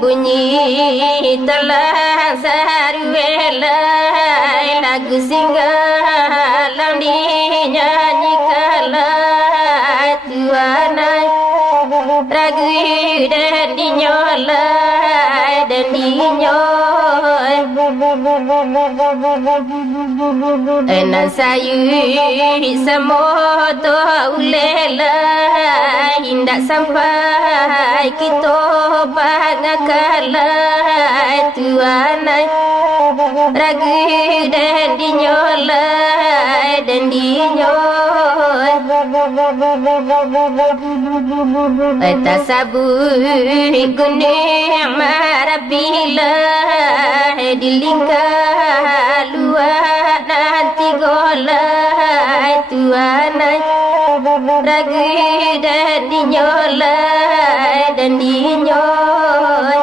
Bunyi telah sarwela lagu singgalan dinyanyikanlah tuanai ragu dan dinyolai dan dinyoy enan sayu semua tu ulela hindak sampai kita bangakalah tuanai ragu dan dinyolai dan dinyoy tak sabui kuning marabilah dilingkar luar nanti golai tuanai ragu dan dinyolai dan dinyoy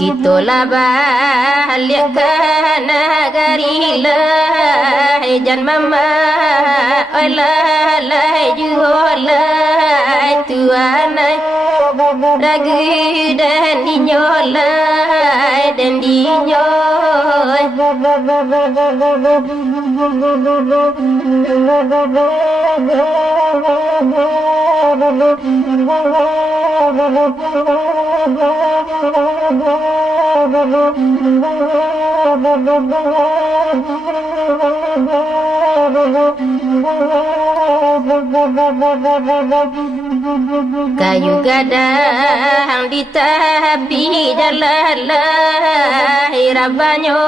kita lah balik ke negeri lah jan mama olah lah jualah tuanai ragu dan dinyolai dan dinyoy kayu gadang di tepi jalan rabanyo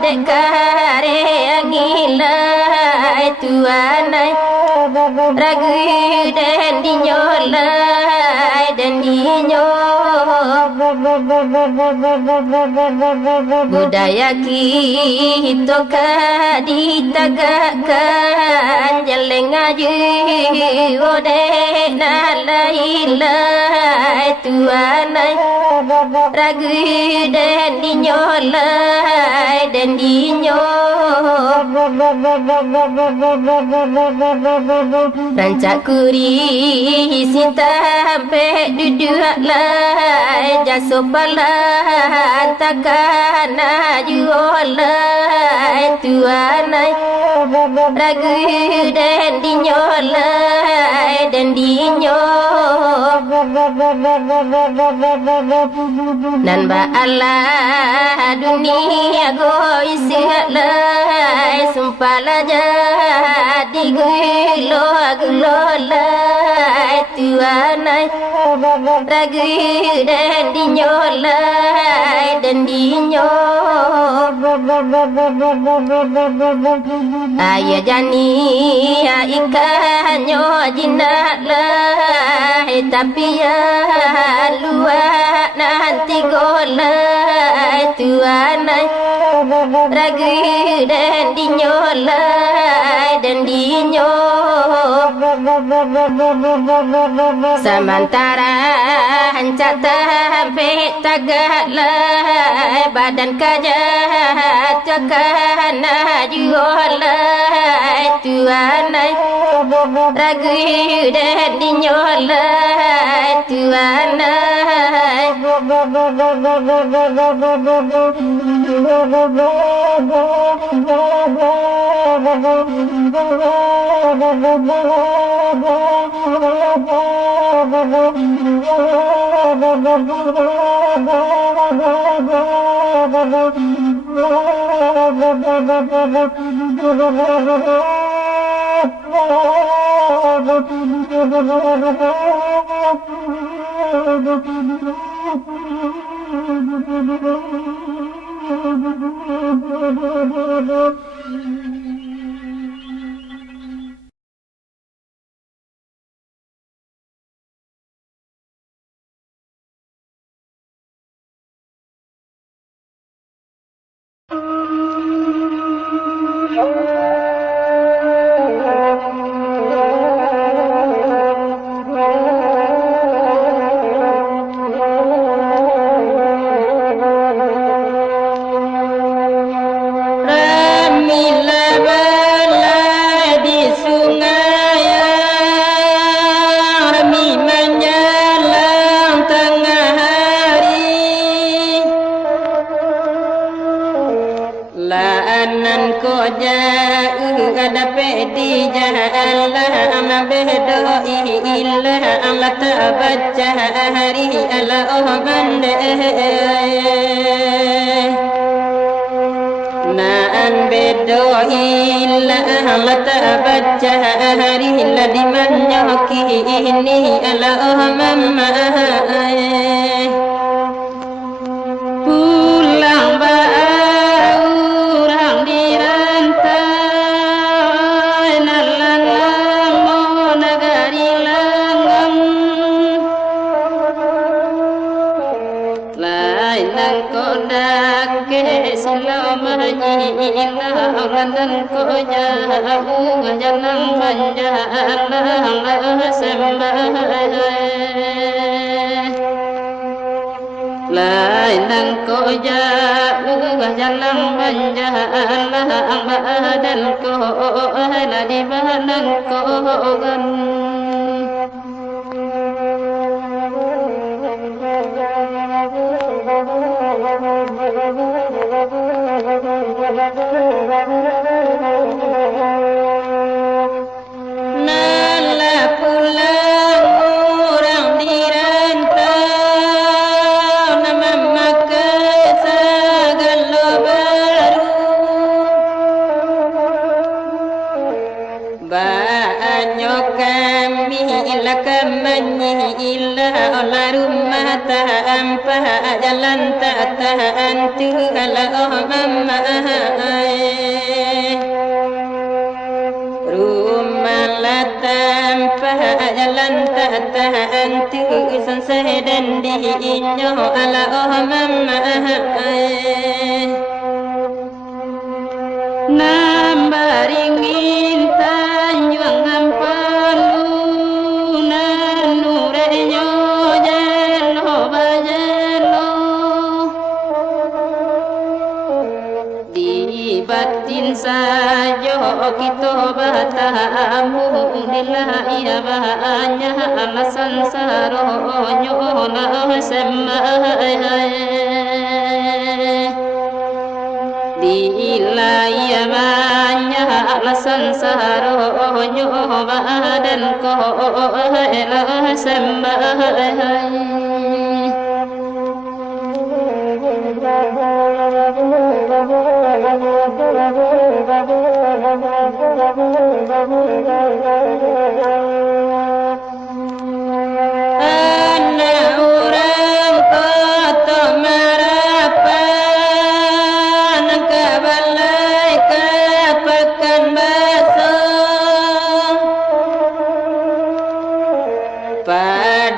dek kare angilai tuanai ragu dan dinyolai dan dinyoy budaya kita ditegakkan jalan ngaji odeh nalai tuanai ragu dan dinyolai dan dinyoy rancak kuri sinta sampai duduk lai jasuh palan takkan jualai tuanai ragu dan dinyolai dan dinyoy nan ba Allah dunia go isialai sumpah lah jadi gulo lai tuanai ragu dan dinyolai dan dinyoy ayah jani ikannya jinak lah tapi ya luar nanti golai tuanai ragu dan dinyolai dan dinyo sementara hancatan petagalai badan kajat cakana jualai tuanai ragu dan dinyolai tuanai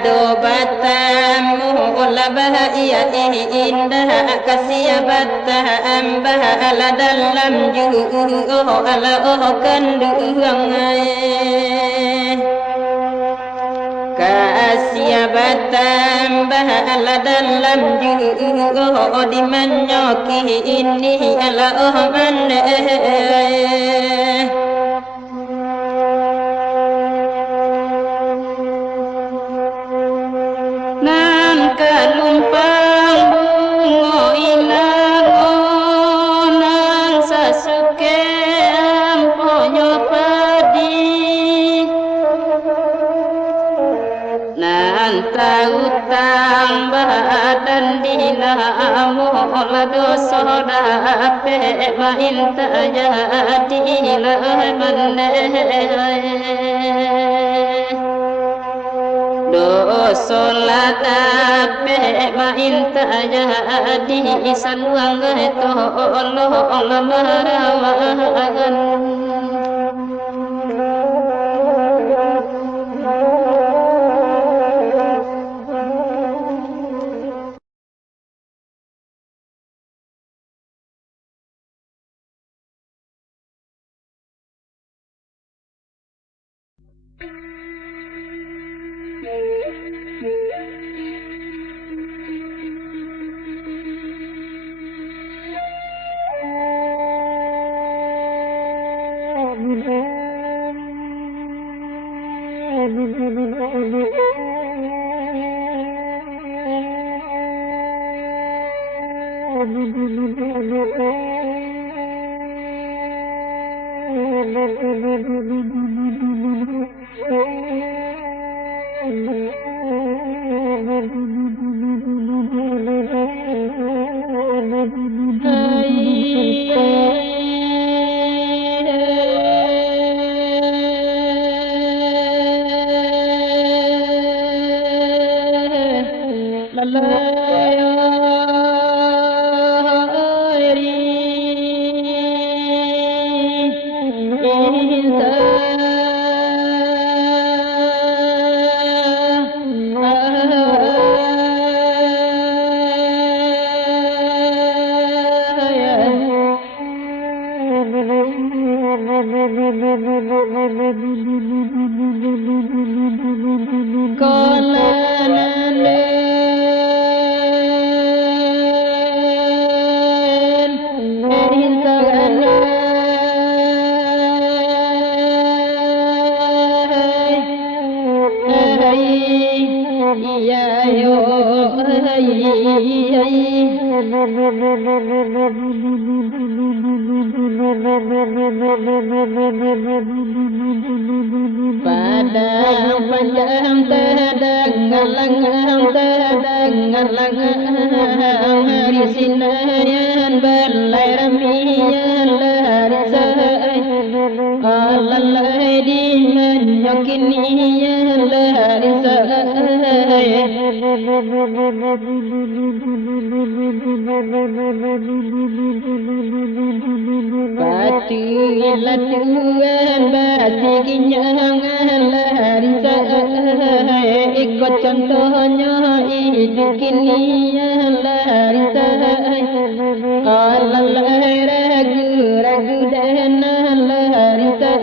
dobatamu labahia indah kasiabatam bahala dalam ala kandung kasiabatam bahala dalam dimanyoki ini ala nan kalumpang bungo ilang onang sasuke amponyo padi nan tautang badan dinamu ladoso dape mainta jadi lamane soladape mainta jadi saluang to lamarawan Padang panjang tadang ngalang hari sinayan balai ramiyan larisai alalai di menyokiniyan larisai Patulah Tuhan basi kinyangan larisai ikut contohnya hidup kini larisai alalai ragu dan larisai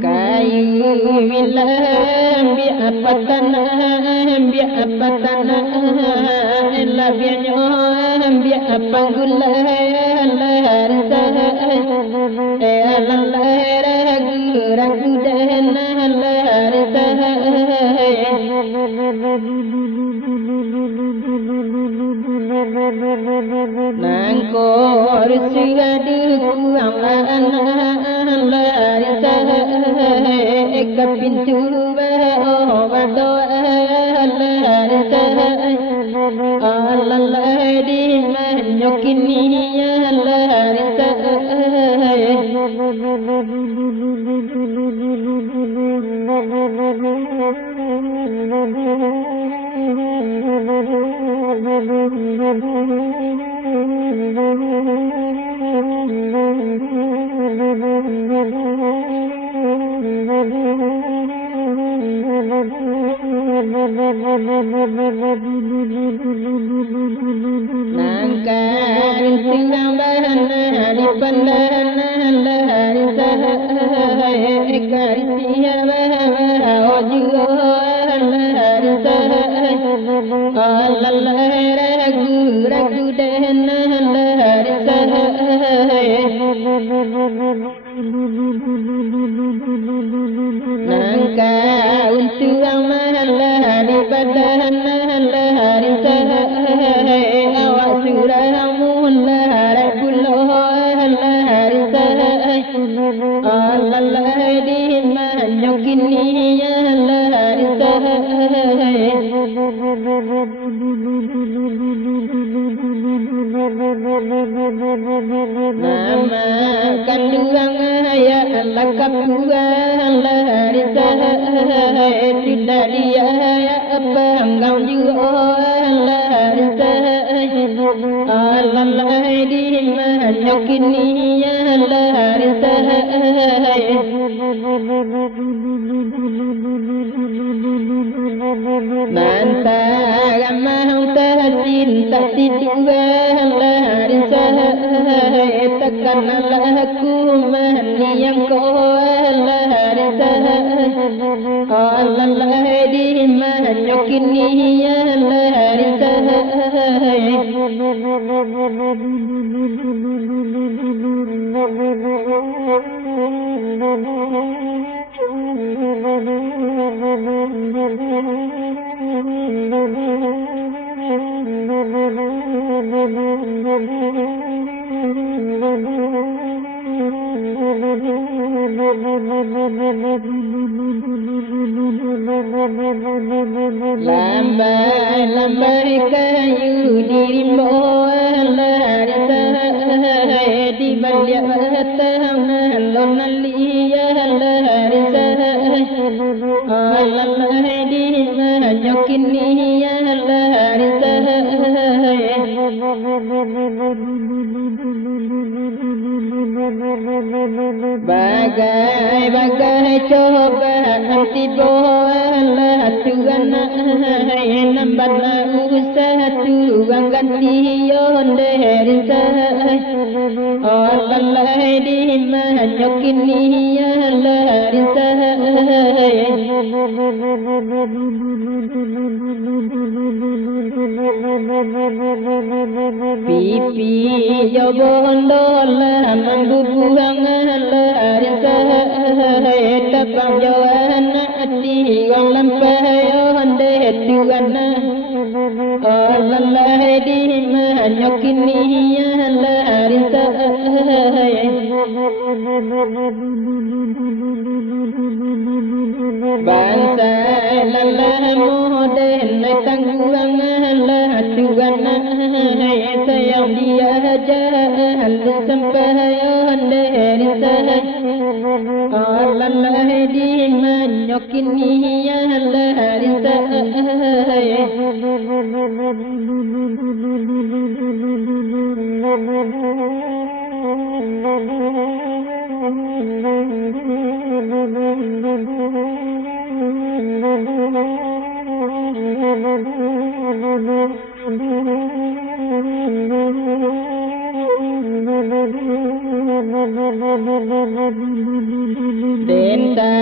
kayu milam bi apa tanah la bianyo bi apa gulayan larisai alalai ragu dan larisai nangkor sigadu aman larisai ke pintu bado larisai alalai di menyokiniya larisai nangka rintingang bahana di pandana lahari sahai karisia bahana ojuo lahari sahai alalai ragu ragu dehana lahari sahai nangka untuk amalah di badana lahari sahai awak suramu lahari puluh lahari sahai alalai di manyokini lahari sahai nama kandungan ayah lakap buang lahari sahai tidak dia apa engkau juga lahari sahai alalai di manyokini lahari sahai mantap mau cinta dua lahari sahai tekanlah aku yang kau lahari sahai alalai di manyokini lahari sahai lambai kayu dirimu lahari sahai di balik tangan lonalia lahari sahai alalai di manyokini lahari sahai bagai coba tiba lah Tuhan nambat usaha Tuhan ganti yonder sahai alalai di manyokini lahari sahai pipi jobondo lah manggubuang lahari sahai tapang jawan ati galam payonde Tuhan alalai di manyokini lahari sahai bangsa lalah moden tangguang lah Tuhan sayang dia jalan sampai onde sahai alalai di manyokini lahari sahai Denta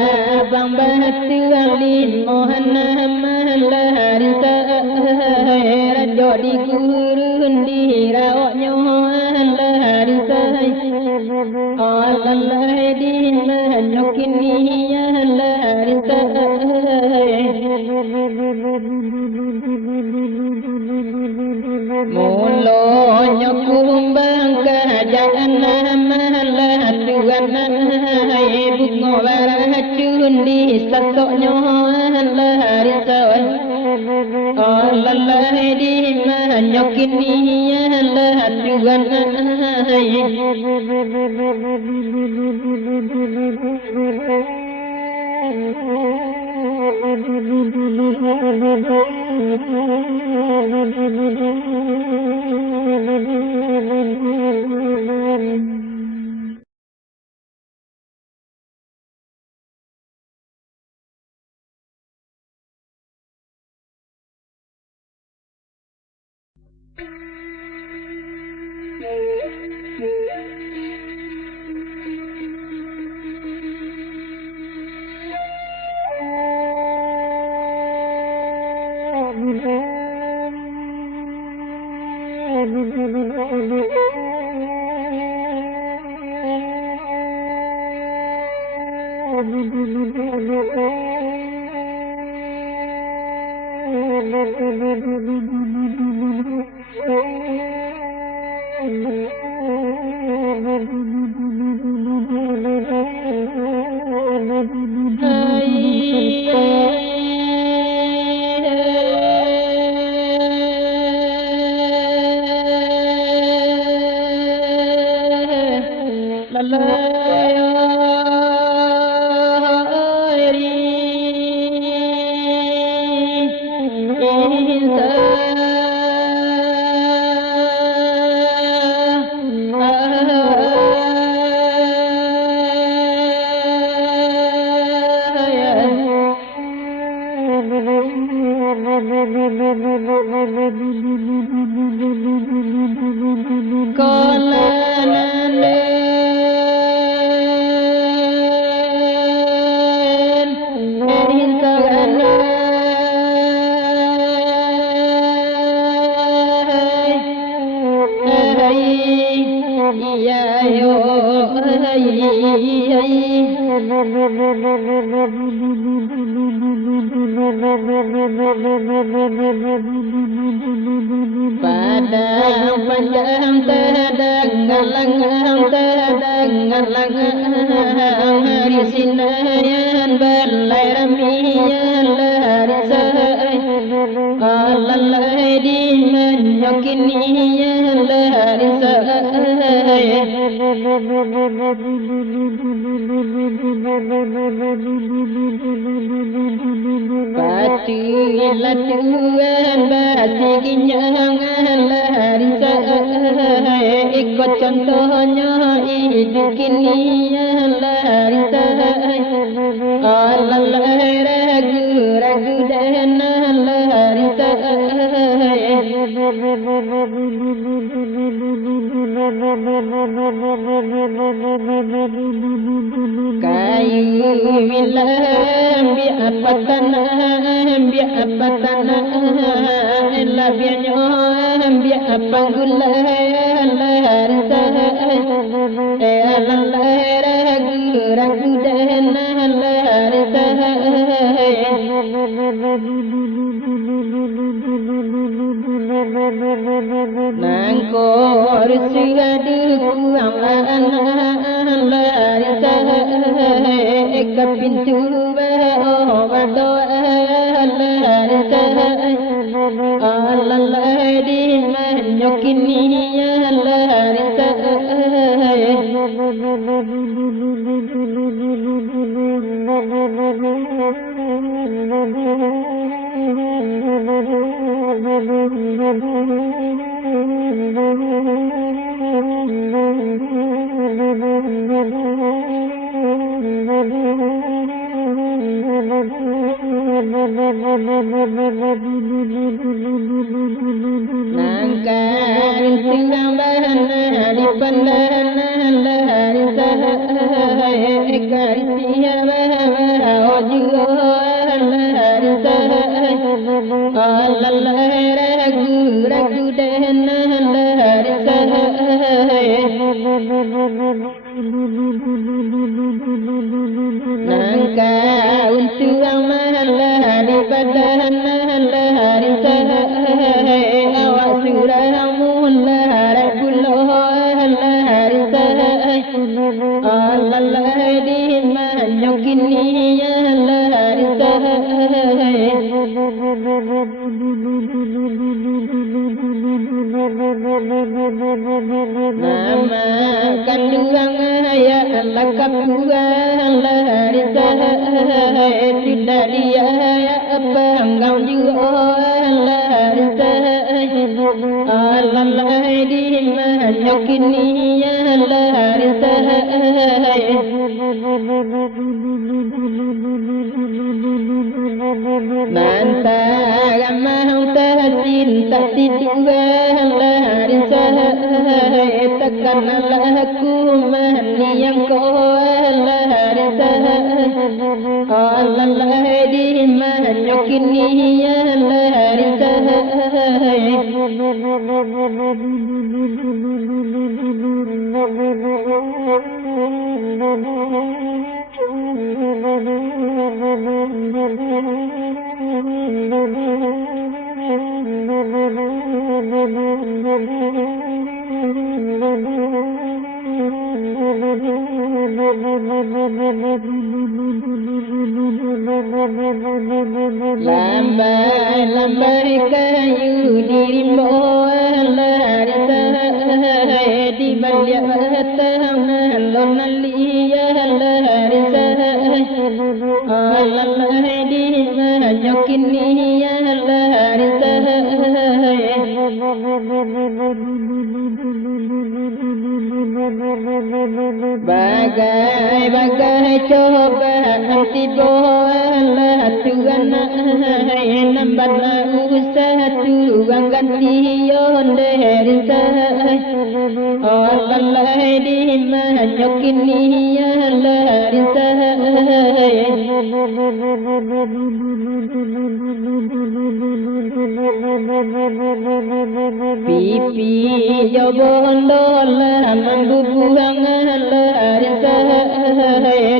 bang bahati alin mohana malahari sahai rajo di gurun di rawaknya malahari sahai alalai di manyokini lahari sahai mulo nyokumbang kerajaan malah Tuhan bungo baracun di sasoknya lahari sahai alalai di manyokini lahari Tuhan Padang panjang tedengar langang hari sinayan balai ramian lari say alalai di menyokinian lari say Patilah Tuhan bati kinyangan lari saya ikut contohnya hidup kini lari saya alalai ragu dan lari saya kayu milam bi apa tanah la bianyo bi apa gula lari saya ragu dan lari saya nangkor sigadu anak lari saya ke pintu berdoa lari saya alalai di menyokinian lari saya nangkan tinambahan di pandangan lari saya karisia ojo lari saya alalai ragu dan lari saya nangka untuk amal lari badan lari saya awak suramun lari puluh lari saya alalai di menyokini lari saya nama kandungan ayah lengkap buang lari saya tidak dia apa engkau juga lari saya alalai di menyokini lari saya mantap mau cinta tiduran lari saya laku maniang ko larisa Allah di manyokin ya larisa lambai kayu dirimu larisa di balik tangan lonalia larisa Allah di manyokin ya larisa bagai coba tiba Allah Tuhan nambat usah Tuhan ganti yonde risa Allah di manyokin ya larisa pipi jobondo lah membubuang larisa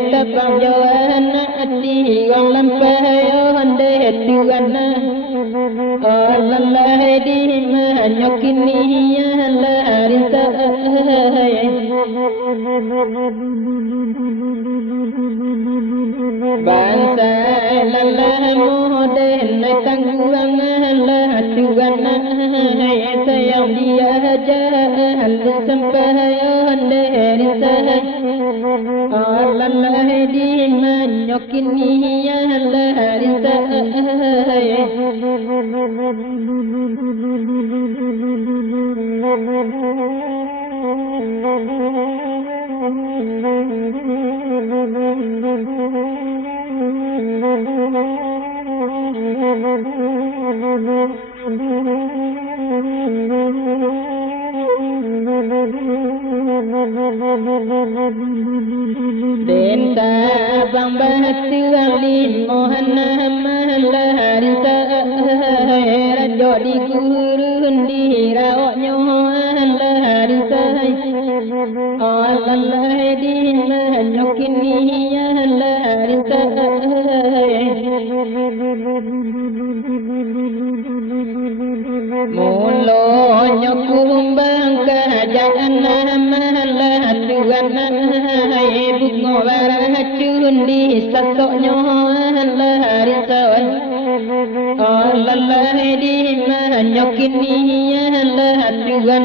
tapang joana ati orang lampayon de tuana Allah di manyokin ya larisa bangsa lalah moden tangguang lah tuana sayang dia jalan sampayon de risa Allah di manyokin ya larisa Denta bang bahtu alin mohana malarisa rajo di gurun di raoknya larisa Allah di manyokin ya larisa mulo nyokumbang kerajaan malah Tuhan bungo baracun di sasoknya larisa Allah di manyokin ya Tuhan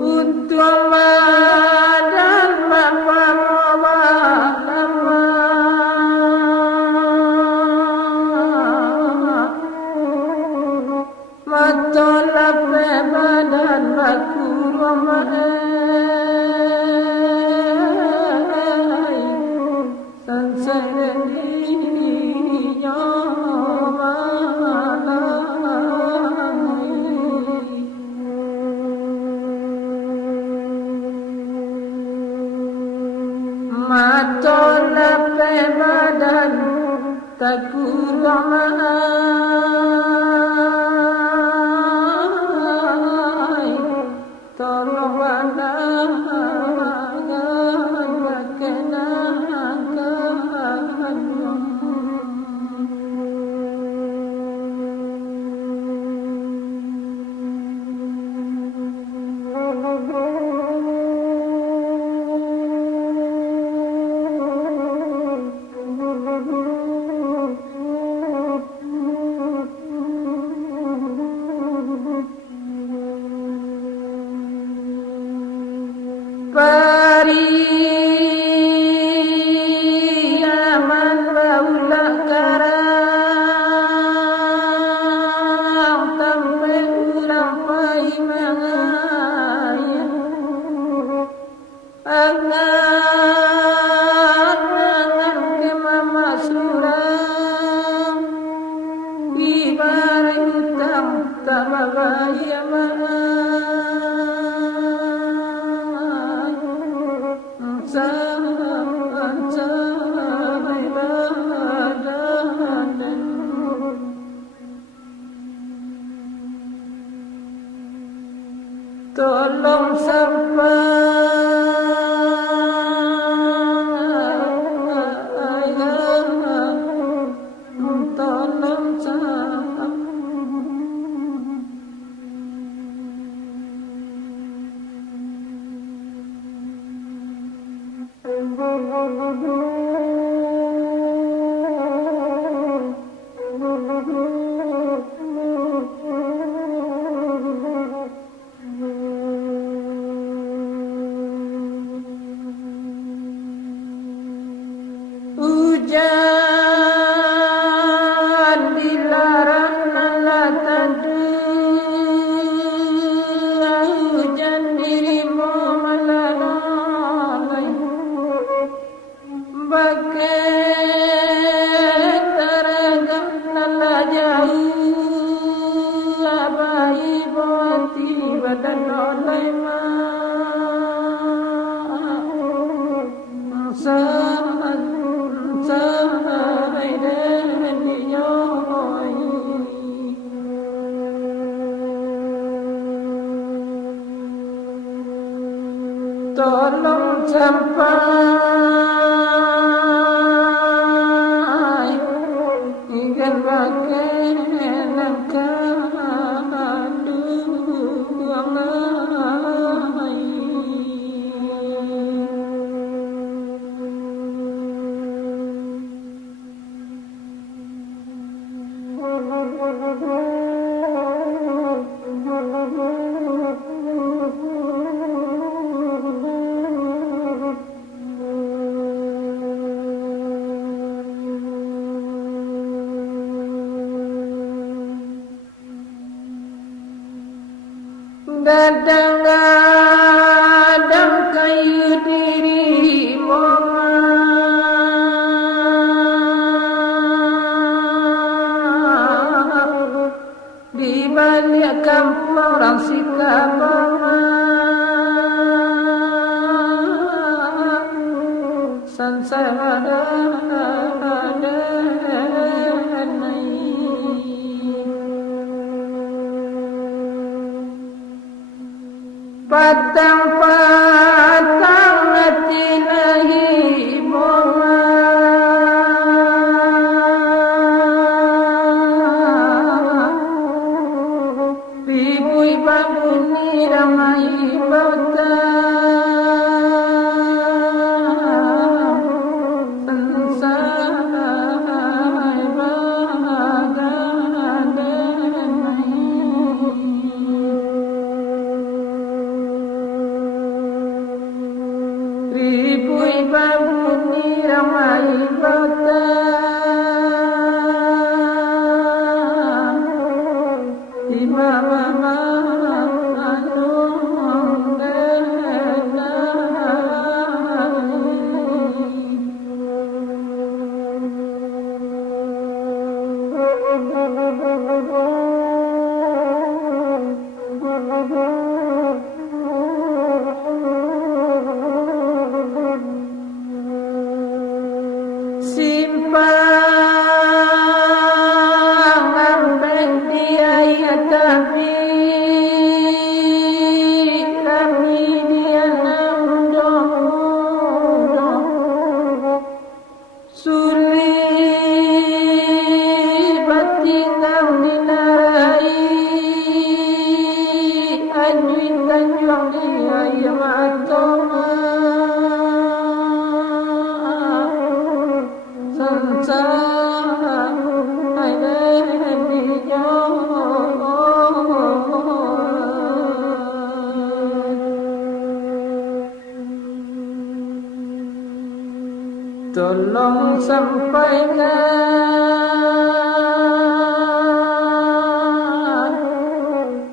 Untuk dan Matola pe badan takut amai tolong pandangan berkenakan Pariyaman baula karang tampai ulang pai mangaya angan ke mama surang ibarat utang tak bagaya tolong sampai tolong sampai hujan dilarang lalatan hujan dirimu melalui bagai teragam lala jauh abai boti badan oleh tolong sampai ingin pakai langkah dua gadang-gadang kayu dirimu di balik kampung orang Sikapama sansara patang-patang hati lahi bunga bibui bangun ni ramai bauta sensai bagadai ribui bangun ni ramai bauta di mama pangang benti ayat tapi kami dia namdo sulit batinang dinarai anjing tanjung dia yang atoma tolong sampaikan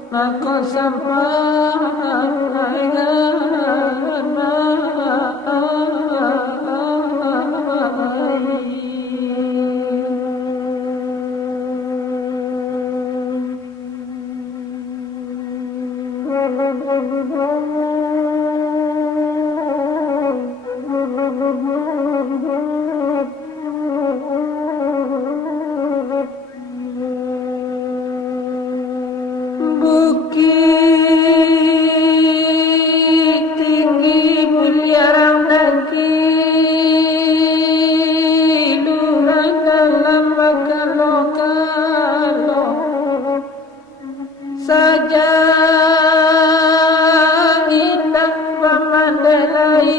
aku Bukit tinggi miliaran daki luran dalam bakal-bakal saja indah pamandelai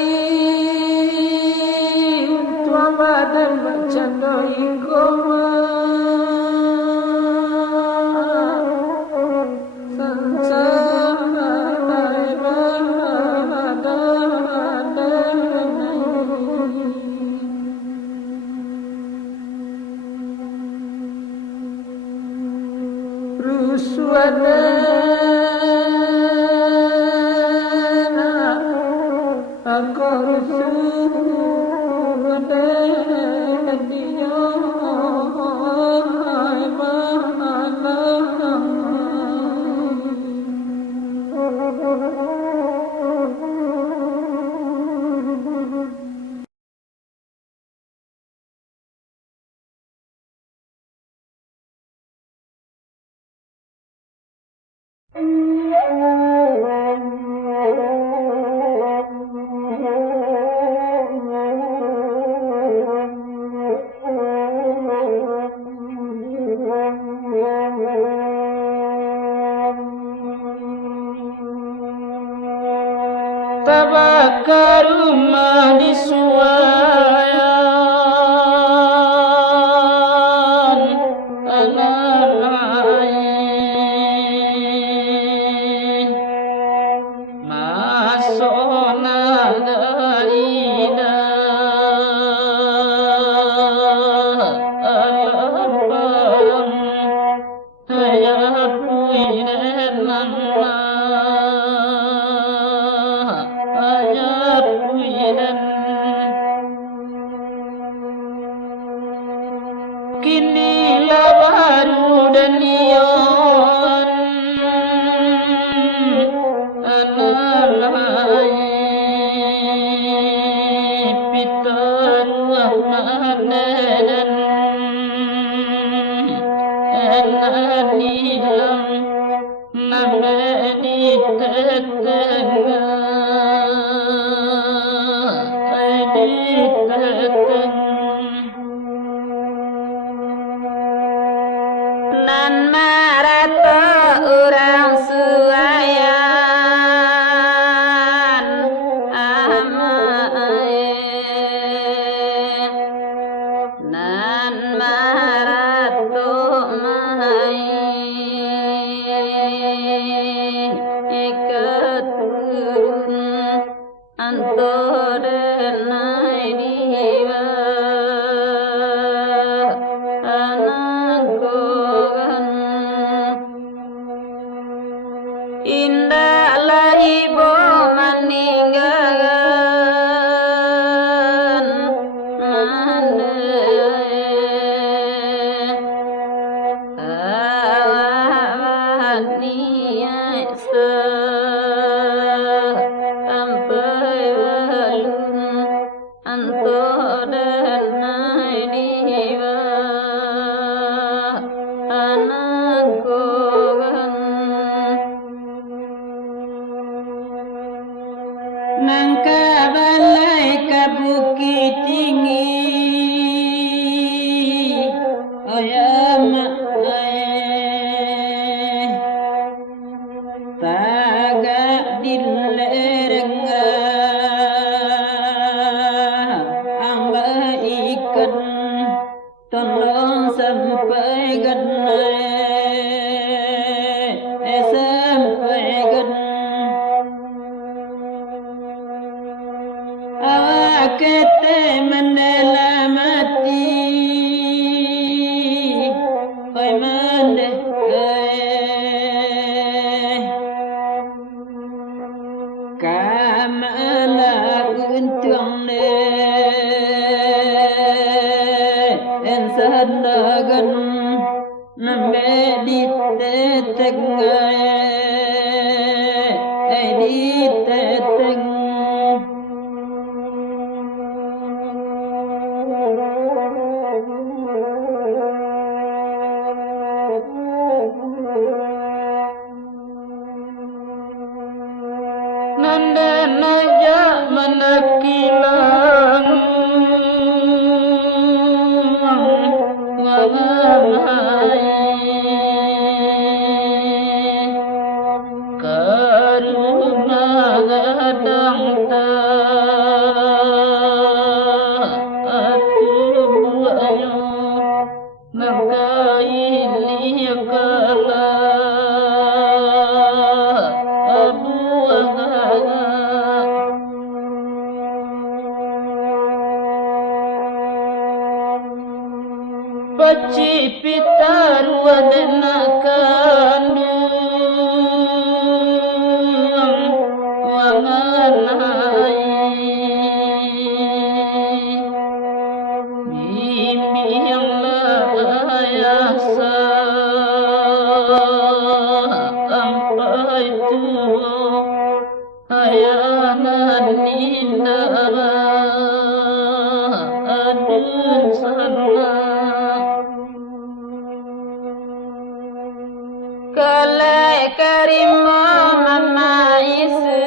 untuk badan bercandoi koma Ruswadana aku ruswadana dia Tabakarumah disuayan alain masona daida alapang hayat kuinenan kini baru dan nian analai pitaruah nadan ananilang namani tetengah nan marata orang suayan amain nan marato mai ikatun antorenai diwa Pacipitar wadena kandung wanganai bimbing layasa sampai tua hayanan indah adun sana kalai karimo mama isu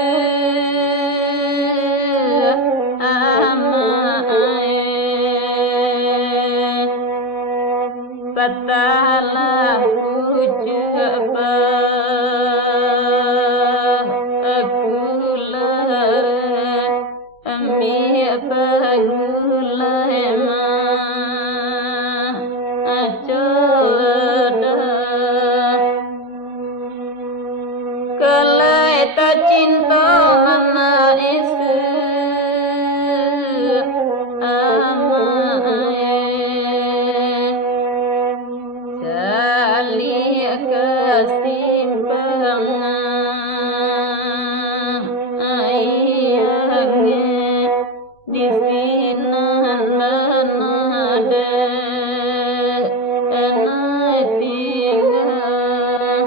amae patala ujaba akular ami pagulema ajoda kalai ta cinta mana isu amae jali kesimpangan ayahnya di sinan manade enai tinggal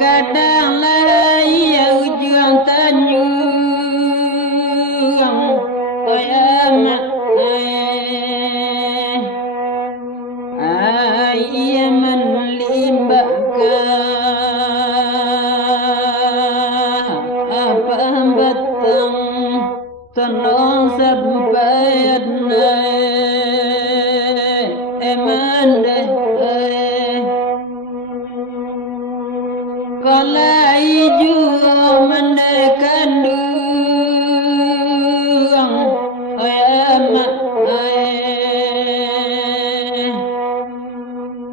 gadang lai ujung tanjung koyamak ai menlimbahkan apa batang tenong sampai emande kalai jua mendekandung oyamak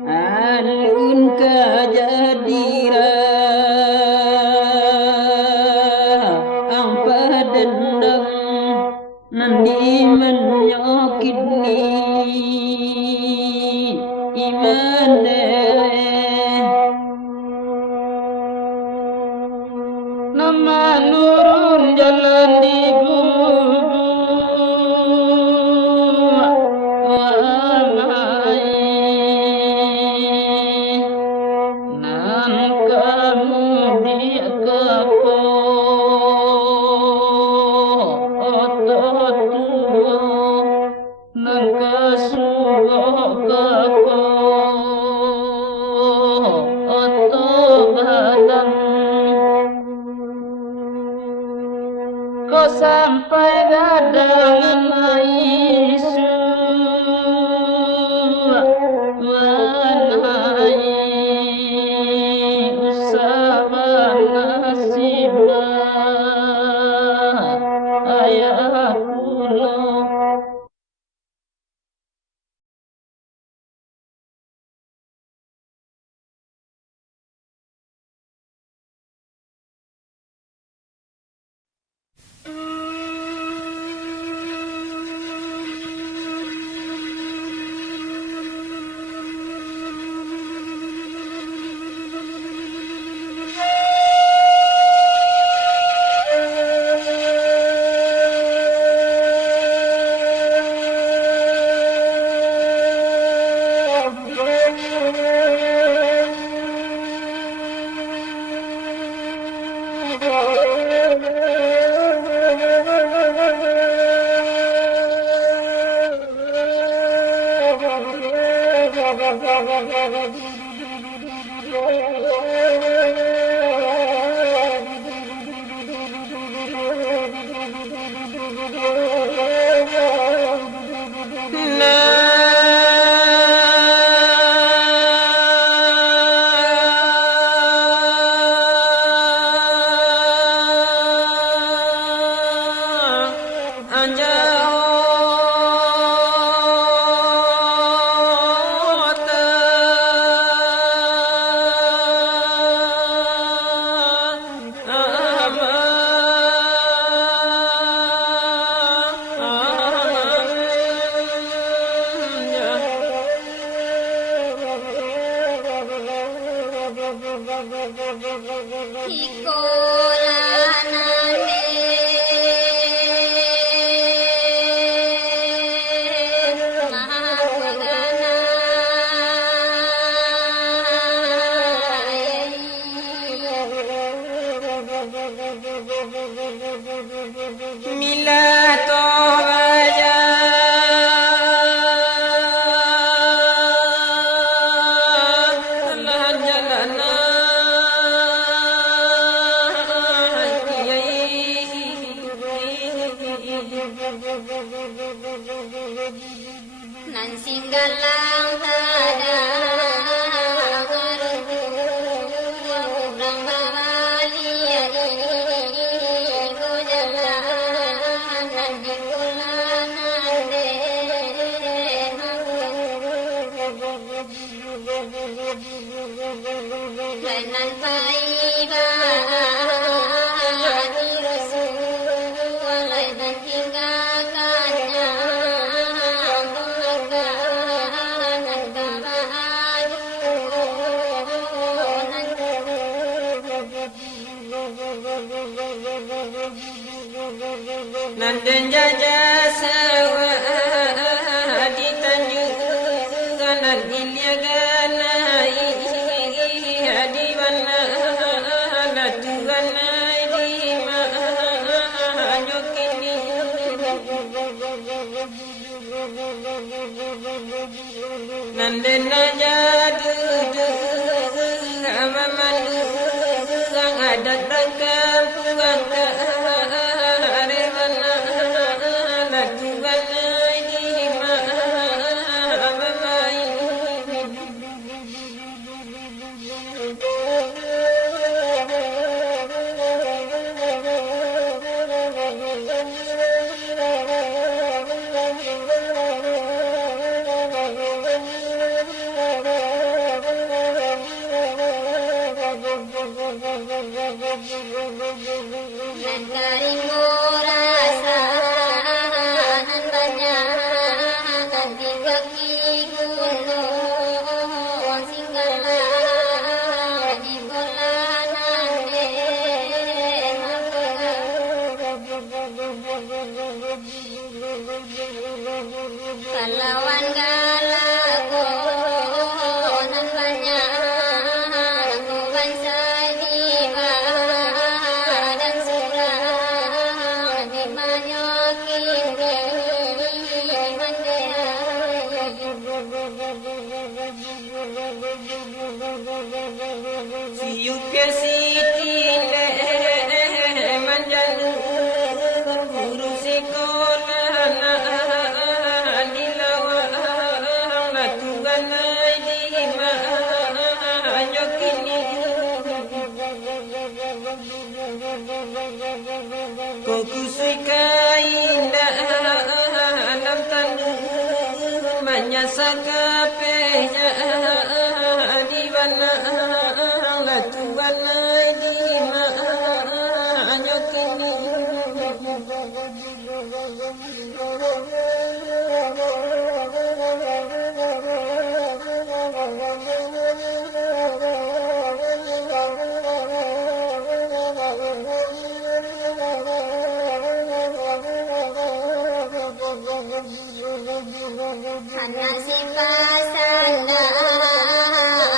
alun kajadira ang padendang nandi menyokidni imane nama nurun jalan di bumi nan kamu dia kapo ototu nan kasugo kapo oto badan kau sampai gadangan isu wanai usaha nasibah ayah kulo Mila toaya lahan jalana nan singgalang tada Nanden jaja sawa di tanjugan iliyagana di wana natugana di ma jokini Nanden najadu amamandu ang adat rangkam puangka Kalawan galago nan banyak aku bangsa di dan surah di manyokin Siu kesiti manjalu guru sekolah dilawang natugana di ma jokini kokusui kainda alam tandu manyasaka penya di wana natugana di ma jokini Hana si pasanda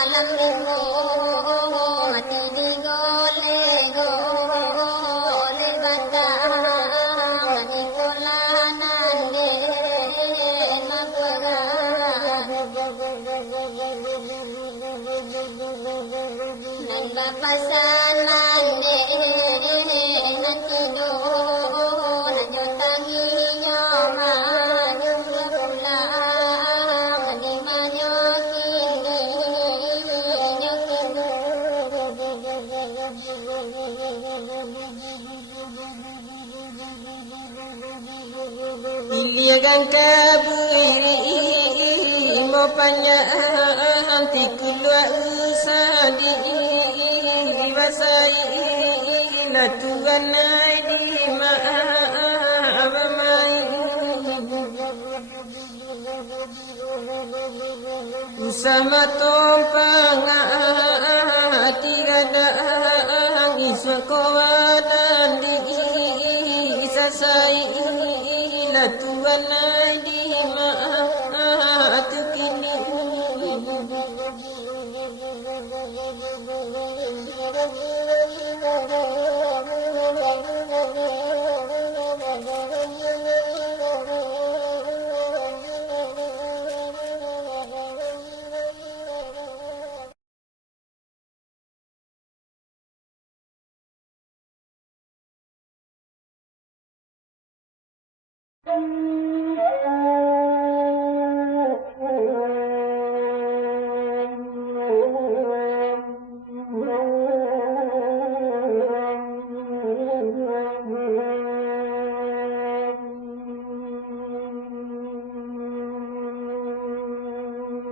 alam ringo mati di gole gole bata mati kolanan ge mapaga nan bapasanan ge nanti do nanyo tangi nyoma Iliagan kaburi mo panya anti kulwa usadi wasai natugana di ma amai usama tompang ati gada isokowadan di isasai natugana di ma atukini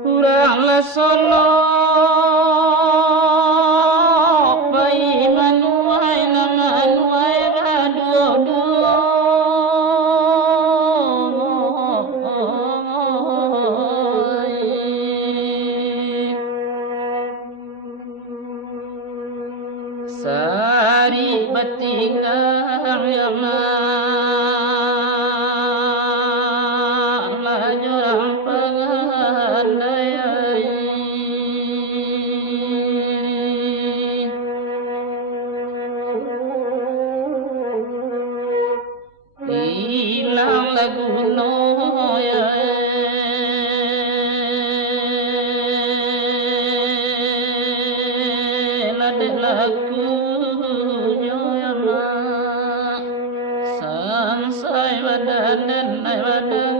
Kurang lesono paiman wae nangan wae rado-do sari batingang yana lajurang ilang lagu noya lade lagu nyoyama sansai badanen nai badanen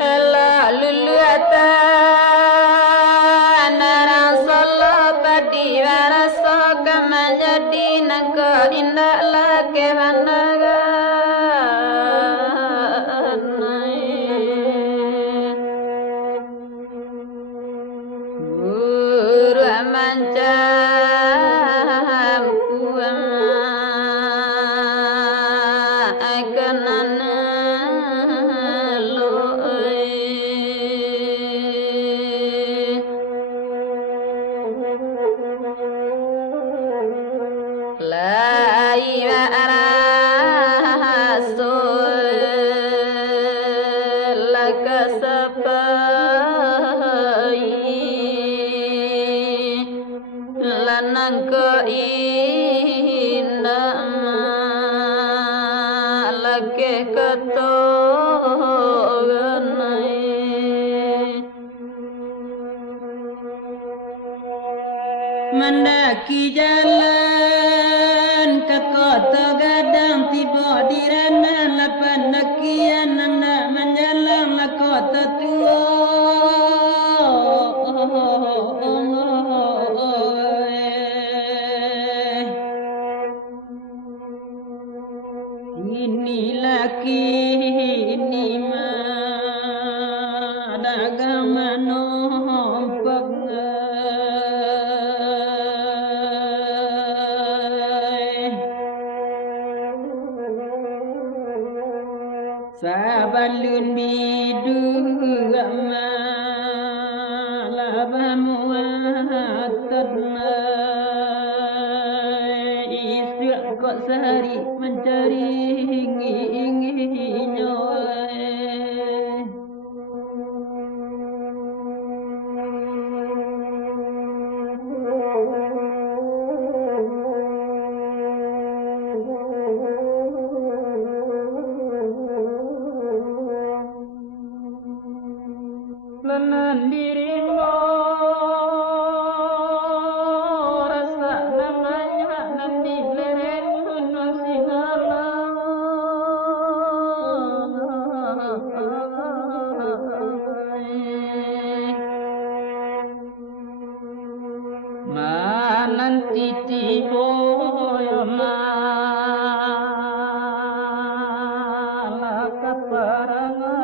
ela luluata menjadi nangka indah lake pandangan guru mancam kuat akan loi la rasul laka sapai lanang ke indah lake ketoganai mendaki jalan ke kota gadang tiba di rana lapan nakian nanda menjalang la kota tua ini laki ini mah dagang manompag sabalun bidu malabamu atadna istri kok sehari mencari inginnya lenan dirimu rasa namanya nanti leren gunung sinala mananti tibo mala kaparangan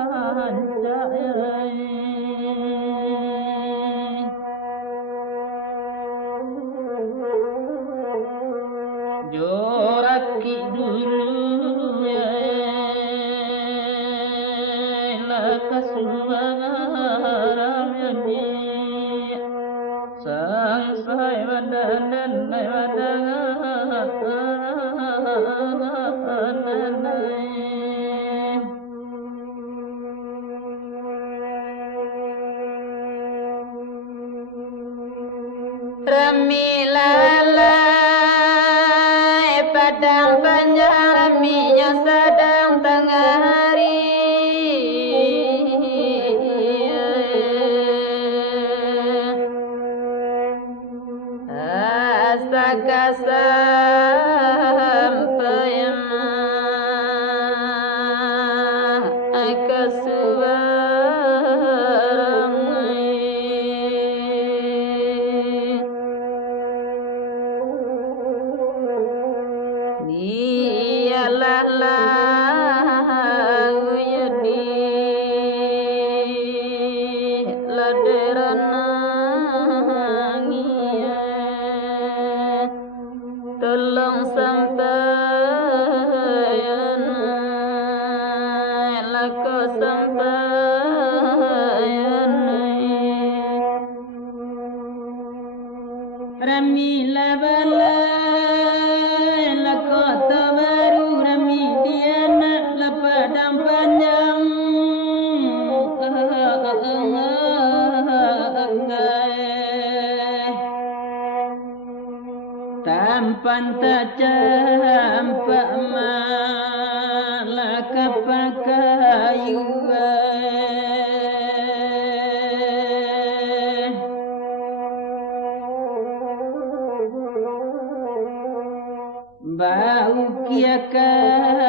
joraki dulu ya lakasumaram yani sangsai badanan nai ramilalai padang panjang raminya sedang tengah hari kasampaian tolong sampaian lako sampaian rami labalai lako tabaru rami diana lapadang panjang tampan tajam pak malaka pakayu bau kiakan